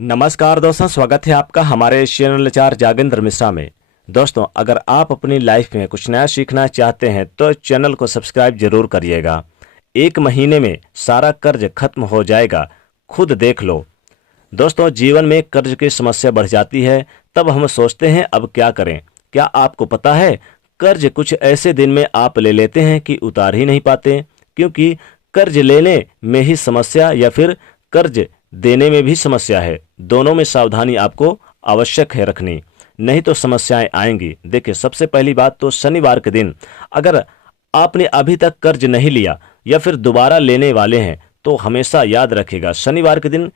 नमस्कार दोस्तों, स्वागत है आपका हमारे चैनल आचार्य जागेंद्र मिश्रा में। दोस्तों, अगर आप अपनी लाइफ में कुछ नया सीखना चाहते हैं तो चैनल को सब्सक्राइब जरूर करिएगा। 1 महीने में सारा कर्ज खत्म हो जाएगा, खुद देख लो। दोस्तों, जीवन में कर्ज की समस्या बढ़ जाती है, तब हम सोचते हैं अब क्या करें। क्या आपको पता है, कर्ज कुछ ऐसे दिन में आप ले लेते हैं कि उतार ही नहीं पाते, क्योंकि कर्ज लेने में ही समस्या या फिर कर्ज देने में भी समस्या है। दोनों में सावधानी आपको आवश्यक है रखनी, नहीं तो समस्याएं आएंगी। देखिए, सबसे पहली बात तो शनिवार के दिन अगर आपने अभी तक कर्ज नहीं लिया या फिर दोबारा लेने वाले हैं तो हमेशा याद रखिएगा, शनिवार के दिन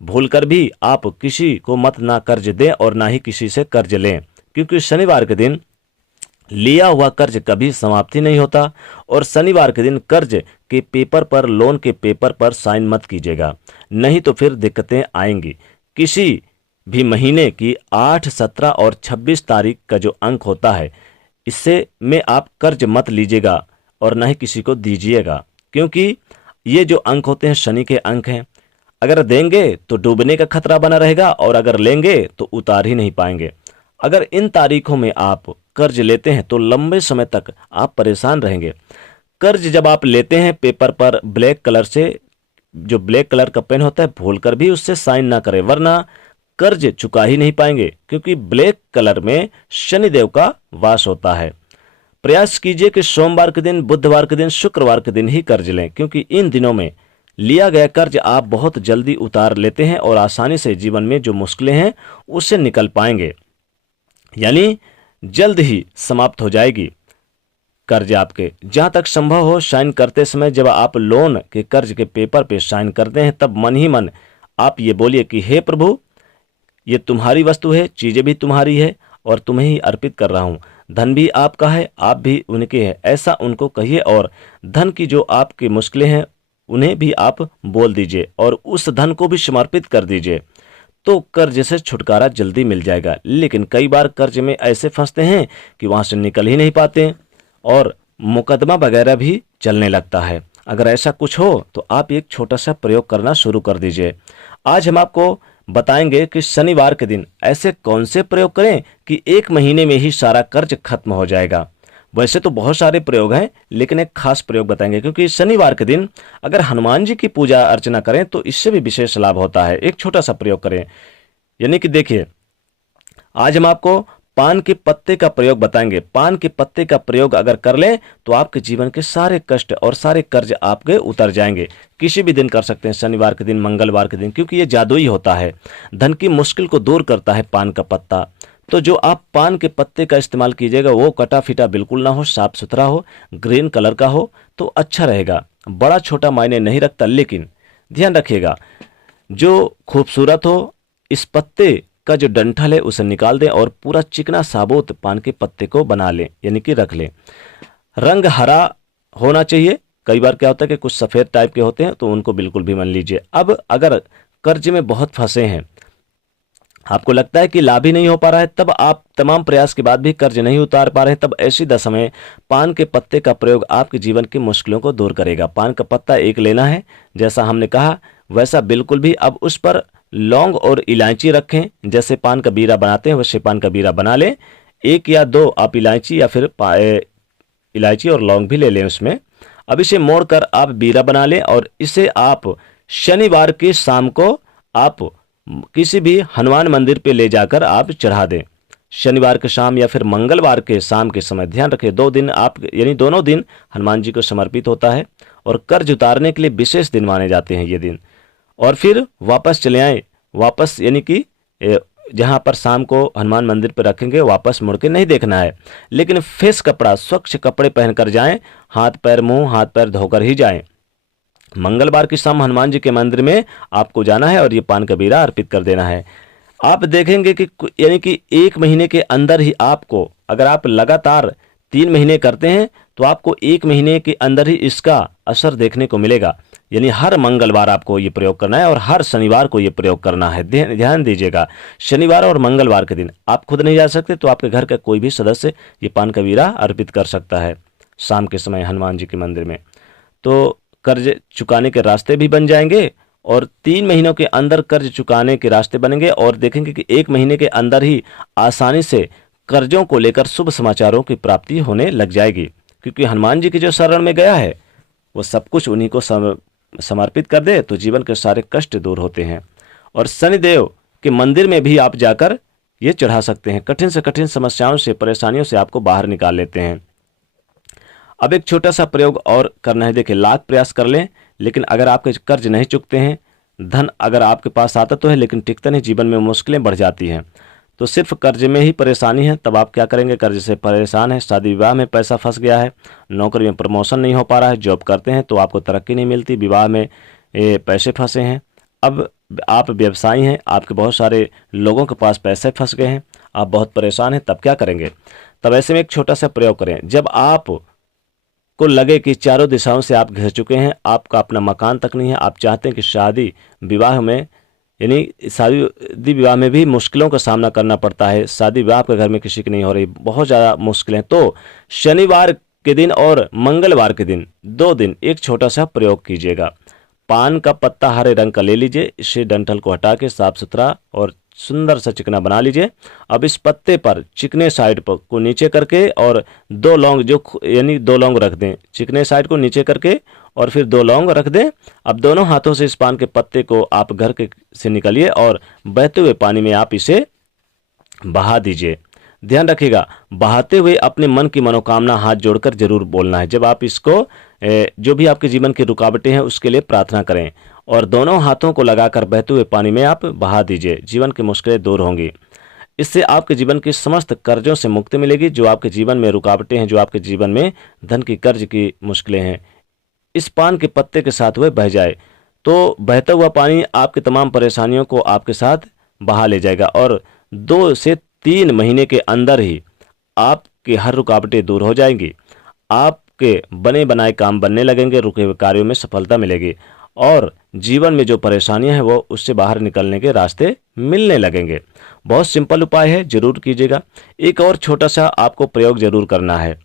भूलकर भी आप किसी को मत ना कर्ज दें और ना ही किसी से कर्ज लें, क्योंकि शनिवार के दिन लिया हुआ कर्ज कभी समाप्ति नहीं होता। और शनिवार के दिन कर्ज के पेपर पर, लोन के पेपर पर साइन मत कीजिएगा, नहीं तो फिर दिक्कतें आएंगी। किसी भी महीने की 8, 17 और 26 तारीख का जो अंक होता है, इससे में आप कर्ज मत लीजिएगा और ना ही किसी को दीजिएगा, क्योंकि ये जो अंक होते हैं शनि के अंक हैं। अगर देंगे तो डूबने का खतरा बना रहेगा और अगर लेंगे तो उतार ही नहीं पाएंगे। अगर इन तारीखों में आप कर्ज लेते हैं तो लंबे समय तक आप परेशान रहेंगे। कर्ज जब आप लेते हैं पेपर पर ब्लैक कलर से, जो ब्लैक कलर का पेन होता है, भूलकर भी उससे साइन ना करें, वरना कर्ज चुका ही नहीं पाएंगे, क्योंकि ब्लैक कलर में शनिदेव का वास होता है। प्रयास कीजिए कि सोमवार के दिन, बुधवार के दिन, शुक्रवार के दिन ही कर्ज लें, क्योंकि इन दिनों में लिया गया कर्ज आप बहुत जल्दी उतार लेते हैं और आसानी से जीवन में जो मुश्किलें हैं उससे निकल पाएंगे, यानी जल्द ही समाप्त हो जाएगी कर्ज आपके। जहां तक संभव हो, साइन करते समय जब आप लोन के कर्ज के पेपर पे साइन करते हैं तब मन ही मन आप ये बोलिए कि हे प्रभु, ये तुम्हारी वस्तु है, चीजें भी तुम्हारी है और तुम्हें ही अर्पित कर रहा हूं। धन भी आपका है, आप भी उनके हैं, ऐसा उनको कहिए। और धन की जो आपकी मुश्किलें हैं उन्हें भी आप बोल दीजिए और उस धन को भी समर्पित कर दीजिए, तो कर्ज से छुटकारा जल्दी मिल जाएगा। लेकिन कई बार कर्ज में ऐसे फंसते हैं कि वहां से निकल ही नहीं पाते और मुकदमा वगैरह भी चलने लगता है। अगर ऐसा कुछ हो तो आप एक छोटा सा प्रयोग करना शुरू कर दीजिए। आज हम आपको बताएंगे कि शनिवार के दिन ऐसे कौन से प्रयोग करें कि 1 महीने में ही सारा कर्ज खत्म हो जाएगा। वैसे तो बहुत सारे प्रयोग हैं, लेकिन एक खास प्रयोग बताएंगे, क्योंकि शनिवार के दिन अगर हनुमान जी की पूजा अर्चना करें तो इससे भी विशेष लाभ होता है। एक छोटा सा प्रयोग करें, यानी कि देखिए, आज हम आपको पान के पत्ते का प्रयोग बताएंगे। पान के पत्ते का प्रयोग अगर कर लें तो आपके जीवन के सारे कष्ट और सारे कर्ज आपके उतर जाएंगे। किसी भी दिन कर सकते हैं, शनिवार के दिन, मंगलवार के दिन, क्योंकि ये जादुई होता है, धन की मुश्किल को दूर करता है पान का पत्ता। तो जो आप पान के पत्ते का इस्तेमाल कीजिएगा वो कटा फीटा बिल्कुल ना हो, साफ सुथरा हो, ग्रीन कलर का हो तो अच्छा रहेगा। बड़ा छोटा मायने नहीं रखता, लेकिन ध्यान रखिएगा जो खूबसूरत हो। इस पत्ते का जो डंठल है उसे निकाल दें और पूरा चिकना साबुत पान के पत्ते को बना लें, यानी कि रख लें। रंग हरा होना चाहिए। कई बार क्या होता है कि कुछ सफ़ेद टाइप के होते हैं तो उनको बिल्कुल भी मत लीजिए। अब अगर कर्ज में बहुत फंसे हैं, आपको लगता है कि लाभ ही नहीं हो पा रहा है, तब आप तमाम प्रयास के बाद भी कर्ज नहीं उतार पा रहे हैं, तब ऐसी दशा में पान के पत्ते का प्रयोग आपके जीवन की मुश्किलों को दूर करेगा। पान का पत्ता एक लेना है, जैसा हमने कहा वैसा बिल्कुल भी। अब उस पर लौंग और इलायची रखें, जैसे पान का बीरा बनाते हैं वैसे पान का बीरा बना लें। 1 या 2 आप इलायची या फिर इलायची और लौंग भी ले लें उसमें। अब इसे मोड़कर आप बीरा बना लें और इसे आप शनिवार की शाम को आप किसी भी हनुमान मंदिर पे ले जाकर आप चढ़ा दें। शनिवार के शाम या फिर मंगलवार के शाम के समय। ध्यान रखें, 2 दिन आप, यानी दोनों दिन हनुमान जी को समर्पित होता है और कर्ज उतारने के लिए विशेष दिन माने जाते हैं ये दिन। और फिर वापस चले आए, वापस यानी कि जहाँ पर शाम को हनुमान मंदिर पर रखेंगे वापस मुड़ के नहीं देखना है, लेकिन फ्रेश कपड़ा, स्वच्छ कपड़े पहनकर जाएं, हाथ पैर, मुंह हाथ पैर धोकर ही जाएं। मंगलवार की शाम हनुमान जी के मंदिर में आपको जाना है और ये पान का बीरा अर्पित कर देना है। आप देखेंगे कि यानी कि 1 महीने के अंदर ही आपको, अगर आप लगातार 3 महीने करते हैं तो आपको 1 महीने के अंदर ही इसका असर देखने को मिलेगा। यानी हर मंगलवार आपको ये प्रयोग करना है और हर शनिवार को ये प्रयोग करना है। ध्यान दीजिएगा, शनिवार और मंगलवार के दिन आप खुद नहीं जा सकते तो आपके घर का कोई भी सदस्य ये पान का बीरा अर्पित कर सकता है शाम के समय हनुमान जी के मंदिर में। तो कर्ज चुकाने के रास्ते भी बन जाएंगे और 3 महीनों के अंदर कर्ज चुकाने के रास्ते बनेंगे और देखेंगे कि 1 महीने के अंदर ही आसानी से कर्जों को लेकर शुभ समाचारों की प्राप्ति होने लग जाएगी, क्योंकि हनुमान जी की जो शरण में गया है वो सब कुछ उन्हीं को समर्पित कर दे तो जीवन के सारे कष्ट दूर होते हैं। और शनिदेव के मंदिर में भी आप जाकर ये चढ़ा सकते हैं, कठिन से कठिन समस्याओं से, परेशानियों से आपको बाहर निकाल लेते हैं। अब एक छोटा सा प्रयोग और करना है। देखिए, लाख प्रयास कर लें लेकिन अगर आपके कर्ज नहीं चुकते हैं, धन अगर आपके पास आता तो है लेकिन टिकता नहीं, जीवन में मुश्किलें बढ़ जाती हैं, तो सिर्फ कर्ज में ही परेशानी है, तब आप क्या करेंगे? कर्ज से परेशान है, शादी विवाह में पैसा फंस गया है, नौकरी में प्रमोशन नहीं हो पा रहा है, जॉब करते हैं तो आपको तरक्की नहीं मिलती, विवाह में पैसे फंसे हैं, अब आप व्यवसायी हैं, आपके बहुत सारे लोगों के पास पैसे फंस गए हैं, आप बहुत परेशान हैं, तब क्या करेंगे? तब ऐसे में एक छोटा सा प्रयोग करें। जब आप को लगे कि चारों दिशाओं से आप घिर चुके हैं, आपका अपना मकान तक नहीं है, आप चाहते हैं कि शादी विवाह में, यानी शादी विवाह में भी मुश्किलों का सामना करना पड़ता है, शादी विवाह आपके घर में किसी की नहीं हो रही, बहुत ज़्यादा मुश्किलें, तो शनिवार के दिन और मंगलवार के दिन 2 दिन एक छोटा सा प्रयोग कीजिएगा। पान का पत्ता हरे रंग का ले लीजिए, इसे डंठल को हटा के साफ सुथरा और सुंदर सा चिकना बना लीजिए। अब इस पत्ते पर चिकने साइड पर को नीचे करके और 2 लौंग, जो यानी 2 लौंग रख दें, चिकने साइड को नीचे करके और फिर 2 लौंग रख दें। अब दोनों हाथों से इस पान के पत्ते को आप घर के से निकालिए और बहते हुए पानी में आप इसे बहा दीजिए। ध्यान रखिएगा, बहाते हुए अपने मन की मनोकामना हाथ जोड़कर जरूर बोलना है। जब आप इसको जो भी आपके जीवन की रुकावटें हैं उसके लिए प्रार्थना करें और दोनों हाथों को लगाकर बहते हुए पानी में आप बहा दीजिए, जीवन की मुश्किलें दूर होंगी। इससे आपके जीवन के समस्त कर्जों से मुक्ति मिलेगी। जो आपके जीवन में रुकावटें हैं, जो आपके जीवन में धन की कर्ज की मुश्किलें हैं, इस पान के पत्ते के साथ वह बह जाए तो बहता हुआ पानी आपकी तमाम परेशानियों को आपके साथ बहा ले जाएगा और 2 से 3 महीने के अंदर ही आपकी हर रुकावटें दूर हो जाएंगी। आपके बने बनाए काम बनने लगेंगे, रुके हुए कार्यों में सफलता मिलेगी और जीवन में जो परेशानियां हैं वो उससे बाहर निकलने के रास्ते मिलने लगेंगे। बहुत सिंपल उपाय है, जरूर कीजिएगा। एक और छोटा सा आपको प्रयोग जरूर करना है।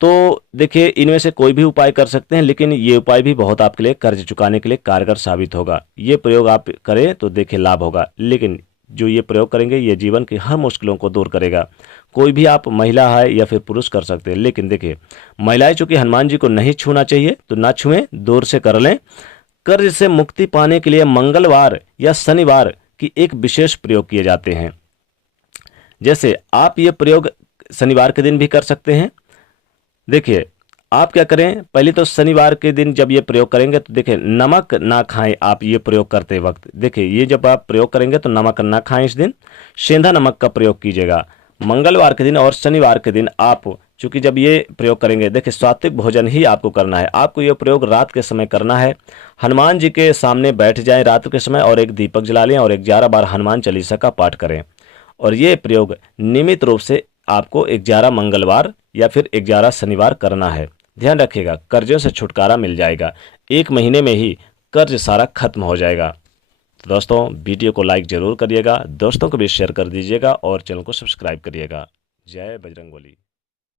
तो देखिए, इनमें से कोई भी उपाय कर सकते हैं लेकिन ये उपाय भी बहुत आपके लिए कर्ज चुकाने के लिए कारगर साबित होगा। ये प्रयोग आप करें तो देखिए लाभ होगा, लेकिन जो ये प्रयोग करेंगे ये जीवन की हर मुश्किलों को दूर करेगा। कोई भी, आप महिला है या फिर पुरुष कर सकते हैं, लेकिन देखिए महिलाएं चूंकि हनुमान जी को नहीं छूना चाहिए तो ना छुएं, दूर से कर लें। कर्ज से मुक्ति पाने के लिए मंगलवार या शनिवार की एक विशेष प्रयोग किए जाते हैं। जैसे आप ये प्रयोग शनिवार के दिन भी कर सकते हैं। देखिए, आप क्या करें, पहले तो शनिवार के दिन जब ये प्रयोग करेंगे तो देखिए नमक ना खाएं। आप ये प्रयोग करते वक्त देखिए, ये जब आप प्रयोग करेंगे तो नमक ना खाएं, इस दिन सेंधा नमक का प्रयोग कीजिएगा। मंगलवार के दिन और शनिवार के दिन आप चूंकि जब ये प्रयोग करेंगे, देखिए सात्विक भोजन ही आपको करना है। आपको ये प्रयोग रात के समय करना है। हनुमान जी के सामने बैठ जाएं रात के समय और एक दीपक जला लें और 11 बार हनुमान चालीसा का पाठ करें। और ये प्रयोग नियमित रूप से आपको 11 मंगलवार या फिर 11 शनिवार करना है। ध्यान रखिएगा, कर्जों से छुटकारा मिल जाएगा। 1 महीने में ही कर्ज सारा खत्म हो जाएगा। तो दोस्तों, वीडियो को लाइक जरूर करिएगा, दोस्तों को भी शेयर कर दीजिएगा और चैनल को सब्सक्राइब करिएगा। जय बजरंगबली।